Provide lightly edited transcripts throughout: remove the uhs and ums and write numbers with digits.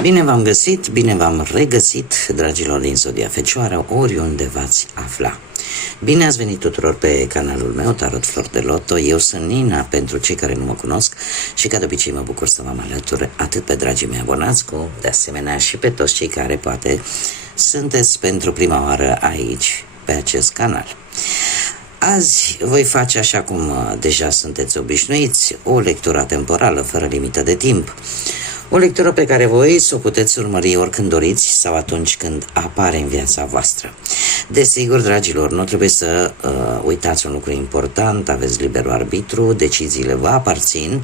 Bine v-am găsit, bine v-am regăsit, dragilor din Zodia Fecioară, oriunde v-ați afla. Bine ați venit tuturor pe canalul meu, Tarot Flor de Loto. Eu sunt Nina, pentru cei care nu mă cunosc, și ca de obicei mă bucur să vă alătur atât pe dragii mei abonați, cu de asemenea și pe toți cei care poate sunteți pentru prima oară aici, pe acest canal. Azi voi face, așa cum deja sunteți obișnuiți, o lectură temporală fără limită de timp. O lectură pe care voi să o puteți urmări oricând doriți sau atunci când apare în viața voastră. Desigur, dragilor, nu trebuie să uitați un lucru important: aveți liberul arbitru, deciziile vă aparțin,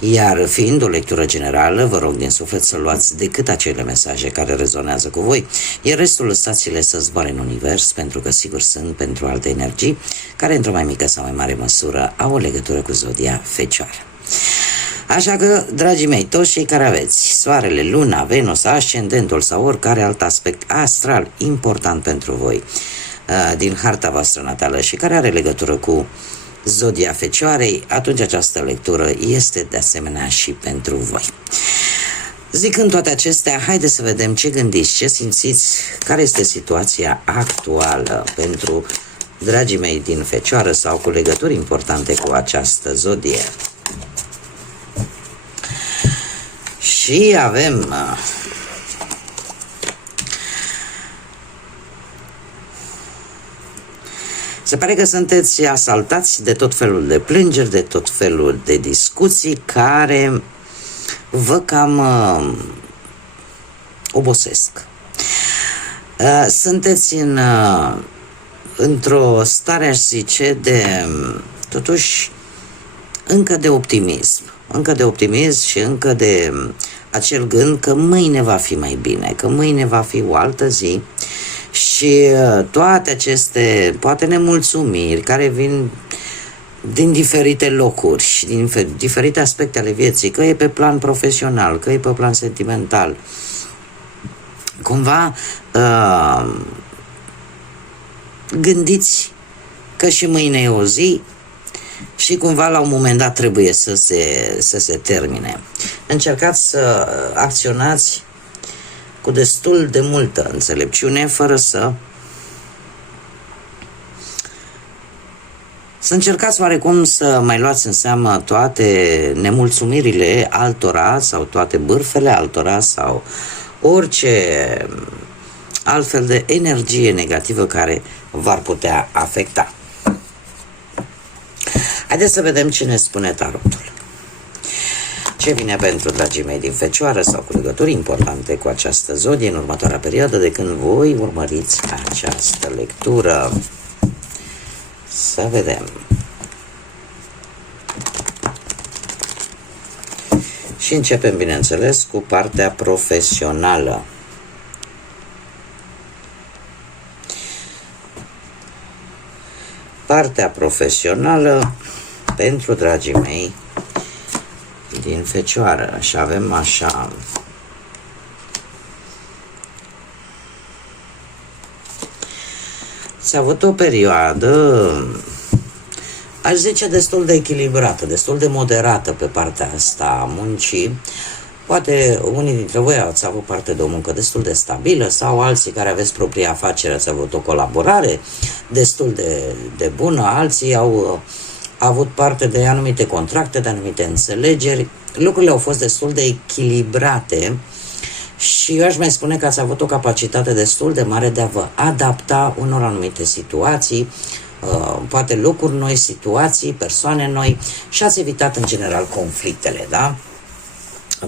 iar fiind o lectură generală, vă rog din suflet să luați decât acele mesaje care rezonează cu voi, iar restul lăsați-le să zboare în univers, pentru că sigur sunt pentru alte energii care într-o mai mică sau mai mare măsură au o legătură cu Zodia Fecioară. Așa că, dragii mei, toți cei care aveți Soarele, Luna, Venus, Ascendentul sau oricare alt aspect astral important pentru voi din harta voastră natală și care are legătură cu Zodia Fecioarei, atunci această lectură este de asemenea și pentru voi. Zicând toate acestea, haideți să vedem ce gândiți, ce simțiți, care este situația actuală pentru dragii mei din Fecioară sau cu legături importante cu această zodie. Și avem se pare că sunteți asaltați de tot felul de plângeri, de tot felul de discuții care vă cam obosesc. Sunteți într-o stare, aș zice, de totuși încă de optimism. Încă de optimism și încă de acel gând că mâine va fi mai bine, că mâine va fi o altă zi. Și toate aceste, poate, nemulțumiri care vin din diferite locuri și din diferite aspecte ale vieții, că e pe plan profesional, că e pe plan sentimental, cumva gândiți că și mâine e o zi și cumva la un moment dat trebuie să se termine. Încercați să acționați cu destul de multă înțelepciune, fără să încercați oarecum să mai luați în seamă toate nemulțumirile altora sau toate bârfele altora sau orice altfel de energie negativă care v-ar putea afecta. Haideți să vedem ce ne spune tarotul. Ce vine pentru dragii mei din Fecioară sau cu legături importante cu această zodie în următoarea perioadă de când voi urmăriți această lectură. Să vedem. Și începem, bineînțeles, cu partea profesională. Partea profesională pentru dragii mei din Fecioară. Și avem așa: s-a avut o perioadă, aș zice, destul de echilibrată, destul de moderată pe partea asta a muncii. Poate unii dintre voi ați avut parte de o muncă destul de stabilă sau alții care aveți propria afacere ați avut o colaborare destul de bună, alții au avut parte de anumite contracte, de anumite înțelegeri. Lucrurile au fost destul de echilibrate și eu aș mai spune că ați avut o capacitate destul de mare de a vă adapta unor anumite situații, poate locuri noi, situații, persoane noi, și ați evitat în general conflictele, da?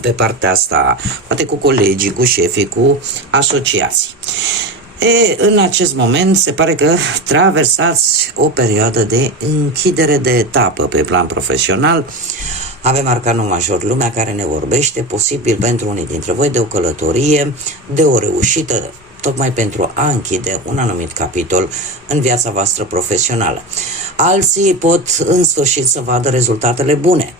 Pe partea asta, poate cu colegii, cu șefii, cu asociații. În acest moment se pare că traversați o perioadă de închidere de etapă pe plan profesional. Avem arcanul major, lumea, care ne vorbește, posibil pentru unii dintre voi, de o călătorie, de o reușită, tocmai pentru a închide un anumit capitol în viața voastră profesională. Alții pot în sfârșit să vadă rezultatele bune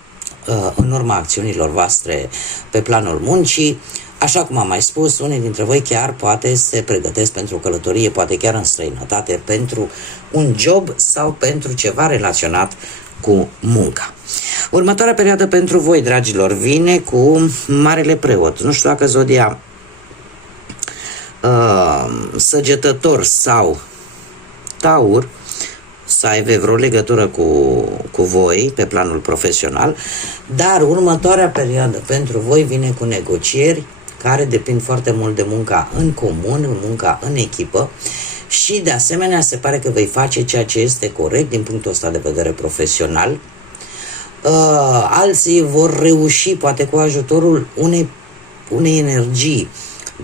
în urma acțiunilor voastre pe planul muncii. Așa cum am mai spus, unii dintre voi chiar poate se pregătesc pentru o călătorie, poate chiar în străinătate, pentru un job sau pentru ceva relaționat cu munca. Următoarea perioadă pentru voi, dragilor, vine cu Marele Preot. Nu știu dacă zodia Săgetător sau Taur să aibă vreo legătură cu voi pe planul profesional, dar următoarea perioadă pentru voi vine cu negocieri care depind foarte mult de munca în comun, munca în echipă și de asemenea se pare că vei face ceea ce este corect din punctul ăsta de vedere profesional. Alții vor reuși poate cu ajutorul unei energii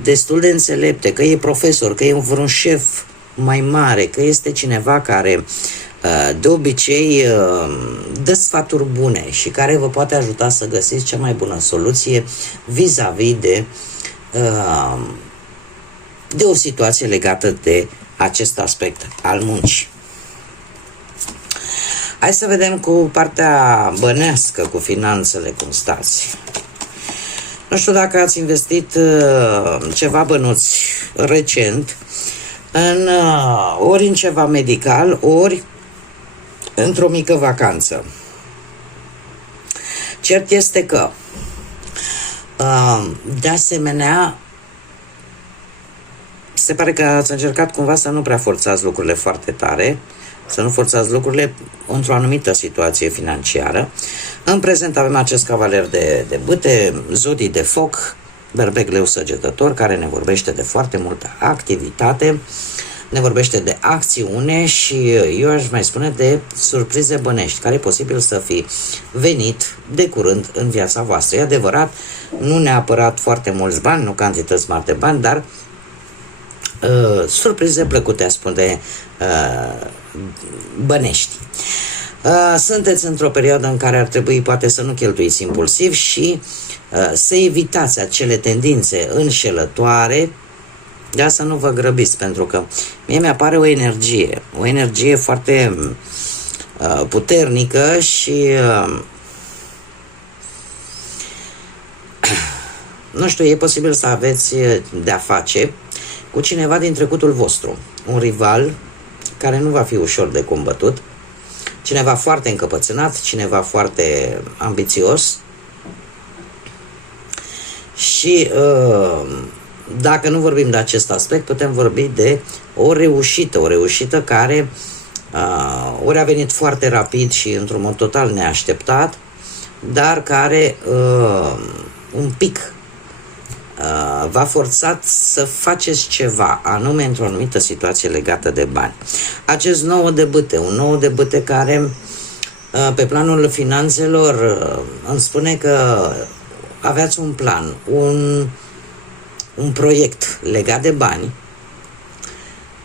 destul de înțelepte, că e profesor, că e vreun șef mai mare, că este cineva care de obicei dă sfaturi bune și care vă poate ajuta să găsiți cea mai bună soluție vis-a-vis de o situație legată de acest aspect al muncii. Hai să vedem cu partea bănească, cu finanțele, cum stați. Nu știu dacă ați investit ceva bănuți recent ori în ceva medical, ori într-o mică vacanță. Cert este că de asemenea se pare că ați încercat cumva să nu prea forțați lucrurile foarte tare, să nu forțați lucrurile într-o anumită situație financiară. În prezent avem acest cavaler de bâte, zodii de foc, berbec, leu, săgetător, care ne vorbește de foarte multă activitate, ne vorbește de acțiune și eu aș mai spune de surprize bănești, care e posibil să fi venit de curând în viața voastră. E adevărat, nu neapărat foarte mulți bani, nu cantități mari de bani, dar surprize plăcute, spune bănești. Sunteți într-o perioadă în care ar trebui poate să nu cheltuiți impulsiv și să evitați acele tendințe înșelătoare, dar să nu vă grăbiți, pentru că mie mi-apare o energie foarte puternică și nu știu, e posibil să aveți de-a face cu cineva din trecutul vostru, un rival care nu va fi ușor de combătut, cineva foarte încăpățânat, cineva foarte ambițios și dacă nu vorbim de acest aspect, putem vorbi de o reușită care ori a venit foarte rapid și într-un mod total neașteptat, dar care un pic v-a forțat să faceți ceva, anume într-o anumită situație legată de bani. Acest un nou de bâte care pe planul finanțelor îmi spune că aveați un plan, un proiect legat de bani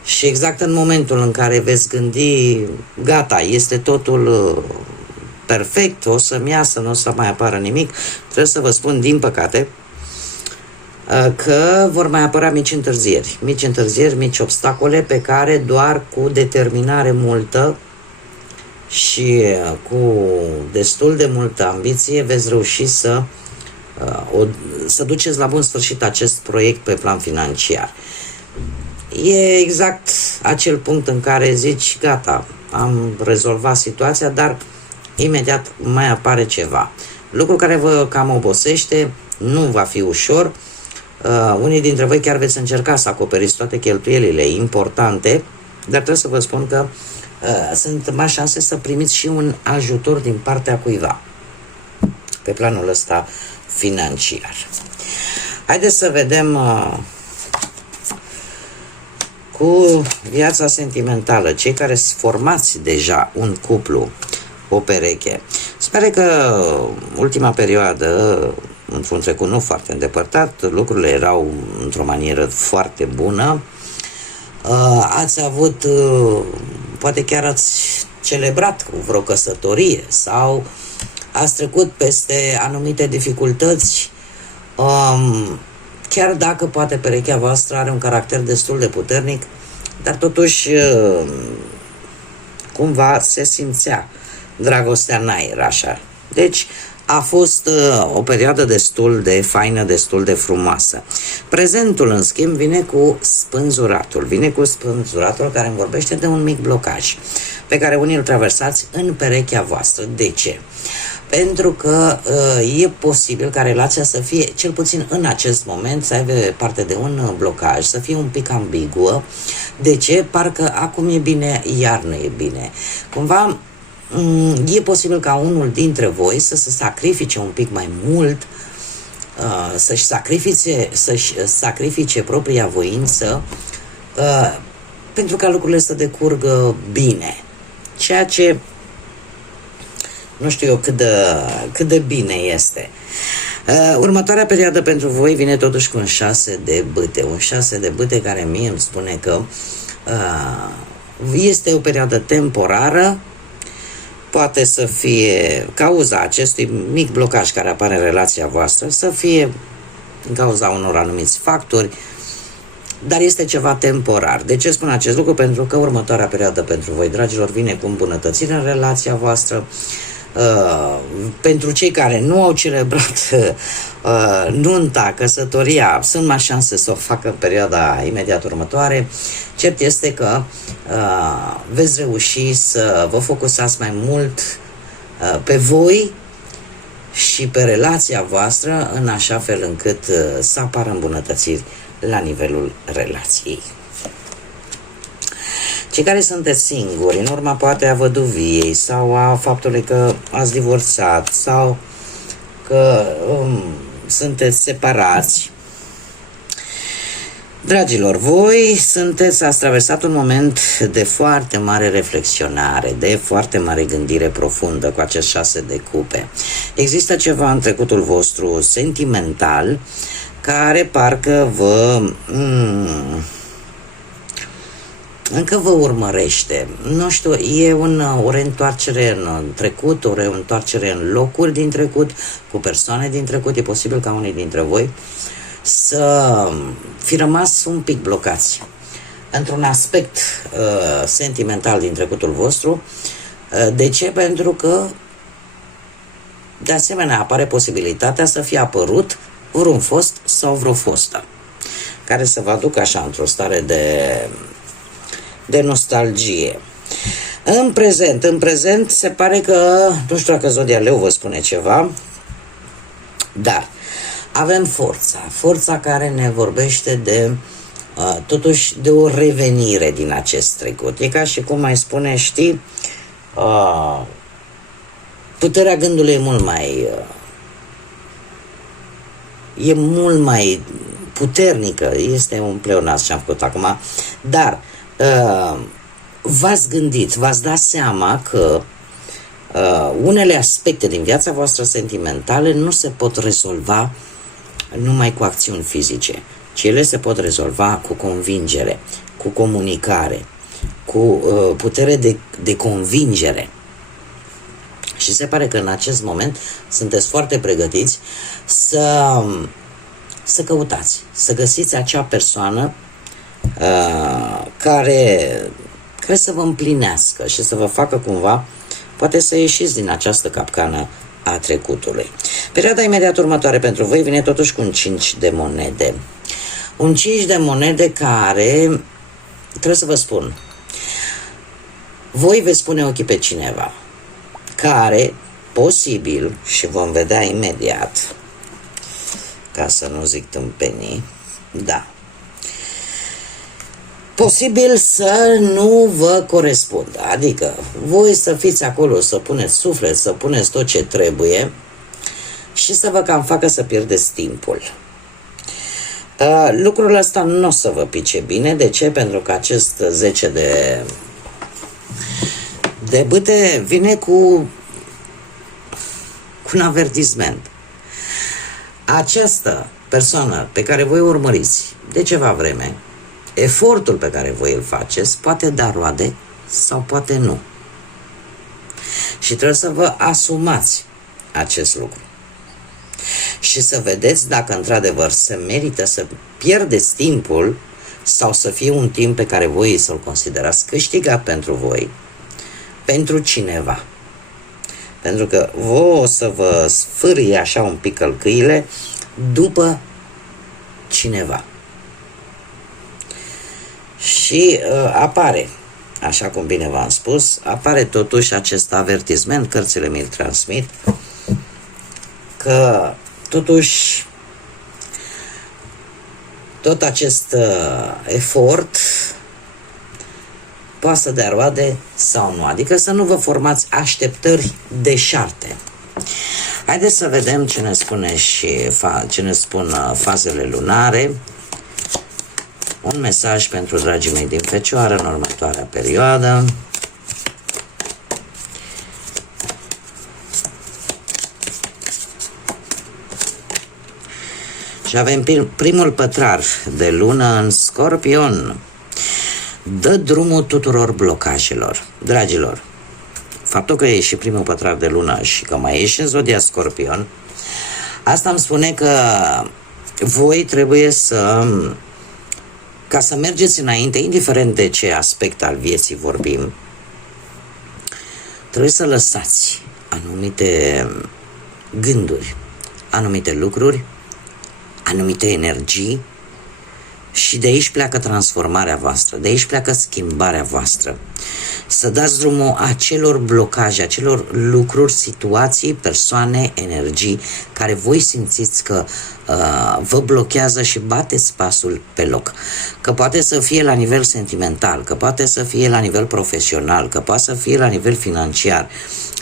și exact în momentul în care veți gândi, gata, este totul perfect, o să-mi iasă, nu o să mai apară nimic, trebuie să vă spun, din păcate, că vor mai apărea mici întârzieri, mici obstacole pe care doar cu determinare multă și cu destul de multă ambiție veți reuși să duceți la bun sfârșit acest proiect pe plan financiar. E exact acel punct în care zici, gata, am rezolvat situația, dar imediat mai apare ceva. Lucru care vă cam obosește, nu va fi ușor. Unii dintre voi chiar veți încerca să acoperiți toate cheltuielile importante, dar trebuie să vă spun că sunt mari șanse să primiți și un ajutor din partea cuiva pe planul ăsta financiar. Haideți să vedem cu viața sentimentală, cei care formați deja un cuplu, o pereche. Sper că ultima perioadă, într-un trecut nu foarte îndepărtat, lucrurile erau într-o manieră foarte bună. Ați avut, poate chiar ați celebrat cu vreo căsătorie sau ați trecut peste anumite dificultăți, chiar dacă poate perechea voastră are un caracter destul de puternic, dar totuși cumva se simțea dragostea în aer, așa. Deci a fost o perioadă destul de faină, destul de frumoasă. Prezentul, în schimb, vine cu spânzuratul. Vine cu spânzuratul care îmi vorbește de un mic blocaj pe care unii îl traversați în perechea voastră. De ce? Pentru că e posibil ca relația să fie, cel puțin în acest moment, să aibă parte de un blocaj, să fie un pic ambiguă. De ce? Parcă acum e bine, iar nu e bine. Cumva e posibil ca unul dintre voi să se sacrifice un pic mai mult, să-și sacrifice propria voință pentru ca lucrurile să decurgă bine. Ceea ce nu știu eu cât de bine este. Următoarea perioadă pentru voi vine totuși cu un 6 de bâte. Un 6 de bâte care mie îmi spune că este o perioadă temporară. Poate să fie cauza acestui mic blocaj care apare în relația voastră, să fie din cauza unor anumiți factori, dar este ceva temporar. De ce spun acest lucru? Pentru că următoarea perioadă pentru voi, dragilor, vine cu îmbunătățire în relația voastră. Pentru cei care nu au celebrat nunta, căsătoria, sunt mai șanse să o facă în perioada imediat următoare. Cert este că veți reuși să vă focusați mai mult pe voi și pe relația voastră, în așa fel încât să apară îmbunătățiri la nivelul relației. Cei care sunteți singuri, în urma poate a văduviei sau a faptului că ați divorțat sau că sunteți separați, dragilor, voi ați traversat un moment de foarte mare reflexionare, de foarte mare gândire profundă cu acest 6 de cupe. Există ceva în trecutul vostru sentimental care parcă încă vă urmărește. Nu știu, e o reîntoarcere în trecut, o reîntoarcere în locuri din trecut, cu persoane din trecut. E posibil ca unii dintre voi să fi rămas un pic blocați într-un aspect sentimental din trecutul vostru. De ce? Pentru că de asemenea apare posibilitatea să fie apărut vreun fost sau vreo fostă care să vă aducă așa într-o stare de nostalgie. În prezent se pare că, nu știu dacă Zodia Leu vă spune ceva, dar avem forța care ne vorbește totuși de o revenire din acest trecut. E ca și cum mai spune, știi, puterea gândului e mult mai puternică. Este un pleonaz ce am făcut acum, dar v-ați gândit, v-ați dat seama că unele aspecte din viața voastră sentimentală nu se pot rezolva numai cu acțiuni fizice, ci ele se pot rezolva cu convingere, cu comunicare, cu putere de convingere. Și se pare că în acest moment sunteți foarte pregătiți să căutați, să găsiți acea persoană care să vă împlinească și să vă facă cumva, poate să ieșiți din această capcană a trecutului. Perioada imediat următoare pentru voi vine totuși cu un 5 de monede. Un 5 de monede care, trebuie să vă spun, voi veți pune ochii pe cineva care, posibil, și vom vedea imediat, ca să nu zic tâmpenii, da, posibil să nu vă corespundă, adică voi să fiți acolo, să puneți suflet, să puneți tot ce trebuie și să vă cam facă să pierdeți timpul. Lucrul ăsta nu o să vă pice bine. De ce? Pentru că acest 10 de bâte vine cu un avertisment. Această persoană pe care voi urmăriți de ceva vreme, efortul pe care voi îl faceți poate da roade sau poate nu. Și trebuie să vă asumați acest lucru. Și să vedeți dacă într-adevăr se merită să pierdeți timpul sau să fie un timp pe care voi să-l considerați câștigat pentru voi, pentru cineva. pentru că o să vă sfârie așa un pic călcâile după cineva. Și apare, așa cum bine v-am spus, apare totuși acest avertisment, cărțile mi-l transmit, că totuși tot acest efort poate să dea roade sau nu, adică să nu vă formați așteptări deșarte. Haideți să vedem ce ne spune ce ne spun fazele lunare. Un mesaj pentru dragii mei din Fecioară în următoarea perioadă. Și avem primul pătrar de lună în Scorpion. Dă drumul tuturor blocajelor. Dragilor, faptul că e și primul pătrar de lună și că mai e și în zodia Scorpion, asta îmi spune că voi trebuie ca să mergeți înainte, indiferent de ce aspect al vieții vorbim, trebuie să lăsați anumite gânduri, anumite lucruri, anumite energii și de aici pleacă transformarea voastră, de aici pleacă schimbarea voastră. Să dați drumul acelor blocaje, acelor lucruri, situații, persoane, energii care voi simțiți că vă blochează și bateți pasul pe loc. Că poate să fie la nivel sentimental, că poate să fie la nivel profesional, că poate să fie la nivel financiar.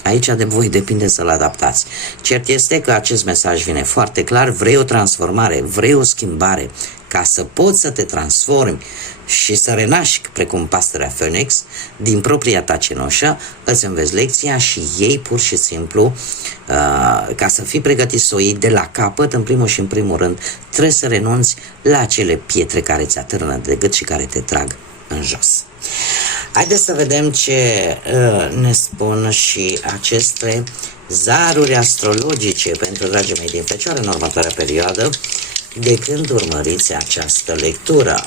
Aici de voi depinde să-l adaptați. Cert este că acest mesaj vine foarte clar, vrei o transformare, vrei o schimbare, ca să poți să te transformi și să renaști precum pasărea Phoenix din propria ta cenușă, îți înveți lecția și ei pur și simplu, ca să fii pregătit să o iei de la capăt, în primul și în primul rând, trebuie să renunți la acele pietre care ți atârnă de gât și care te trag în jos. Haideți să vedem ce ne spun și aceste zaruri astrologice pentru dragii mei din Fecioară în următoarea perioadă, de când urmăriți această lectură.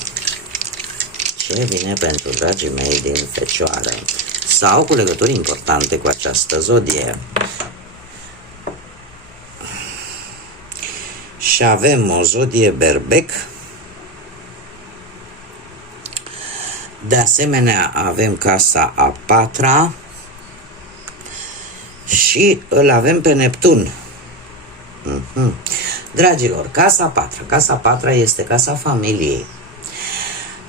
Ce vine pentru dragii mei din Fecioară sau cu legături importante cu această zodie. Și avem o zodie berbec. De asemenea, avem casa a patra și îl avem pe Neptun. Dragilor, casa a patra. Casa a patra este casa familiei.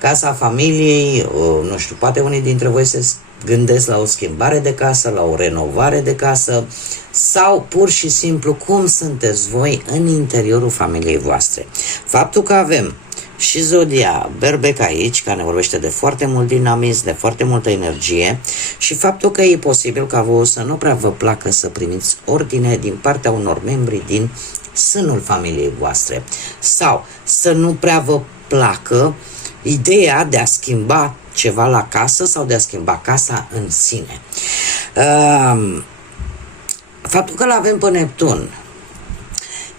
Casa familiei, nu știu, poate unii dintre voi se gândesc la o schimbare de casă, la o renovare de casă sau pur și simplu cum sunteți voi în interiorul familiei voastre. Faptul că avem și zodia berbec aici, care ne vorbește de foarte mult dinamism, de foarte multă energie, și faptul că e posibil ca voi să nu prea vă placă să primiți ordine din partea unor membri din sânul familiei voastre sau să nu prea vă placă ideea de a schimba ceva la casă sau de a schimba casa în sine. Faptul că l-avem pe Neptun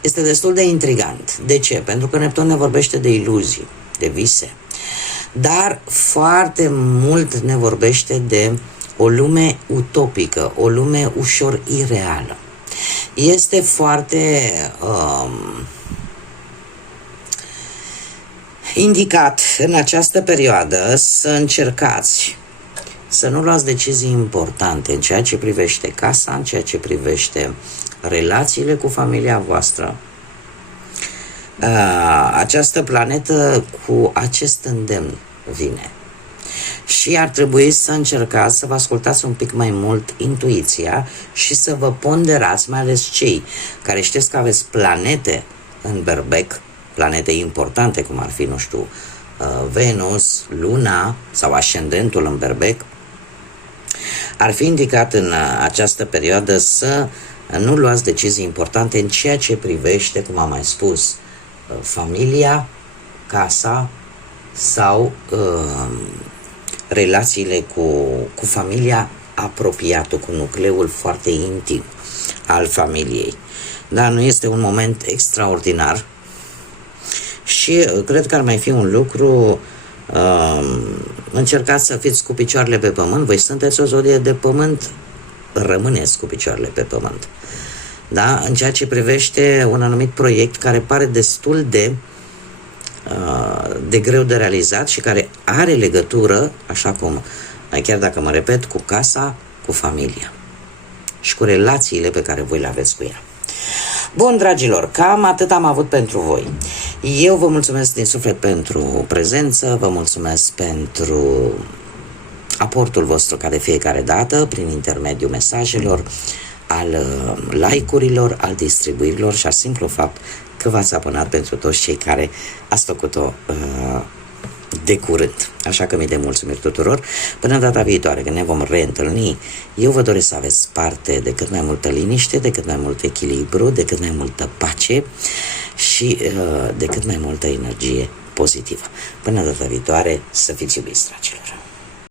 este destul de intrigant. De ce? Pentru că Neptun ne vorbește de iluzii, de vise, dar foarte mult ne vorbește de o lume utopică, o lume ușor ireală. Este foarte indicat în această perioadă să încercați să nu luați decizii importante în ceea ce privește casa, în ceea ce privește relațiile cu familia voastră. Această planetă cu acest îndemn vine. Și ar trebui să încercați să vă ascultați un pic mai mult intuiția și să vă ponderați, mai ales cei care știți că aveți planete în berbec, planete importante, cum ar fi, nu știu, Venus, Luna sau ascendentul în berbec. Ar fi indicat în această perioadă să nu luați decizii importante în ceea ce privește, cum am mai spus, familia, casa sau relațiile cu familia apropiată, cu nucleul foarte intim al familiei. Dar nu este un moment extraordinar și cred că ar mai fi un lucru, încercați să fiți cu picioarele pe pământ. Voi sunteți o zodie de pământ, rămâneți cu picioarele pe pământ. Da? În ceea ce privește un anumit proiect care pare destul de greu de realizat și care are legătură, așa cum, chiar dacă mă repet, cu casa, cu familia și cu relațiile pe care voi le aveți cu ea. Bun, dragilor, cam atât am avut pentru voi. Eu vă mulțumesc din suflet pentru prezență, vă mulțumesc pentru aportul vostru ca de fiecare dată, prin intermediul mesajelor, al like-urilor, al distribuirilor și al simplu fapt că v-ați abonat pentru toți cei care ați făcut-o de curând. Așa că mii de mulțumiri tuturor. Până data viitoare, când ne vom reîntâlni, eu vă doresc să aveți parte de cât mai multă liniște, de cât mai mult echilibru, de cât mai multă pace și de cât mai multă energie pozitivă. Până data viitoare, să fiți iubiți, dragilor!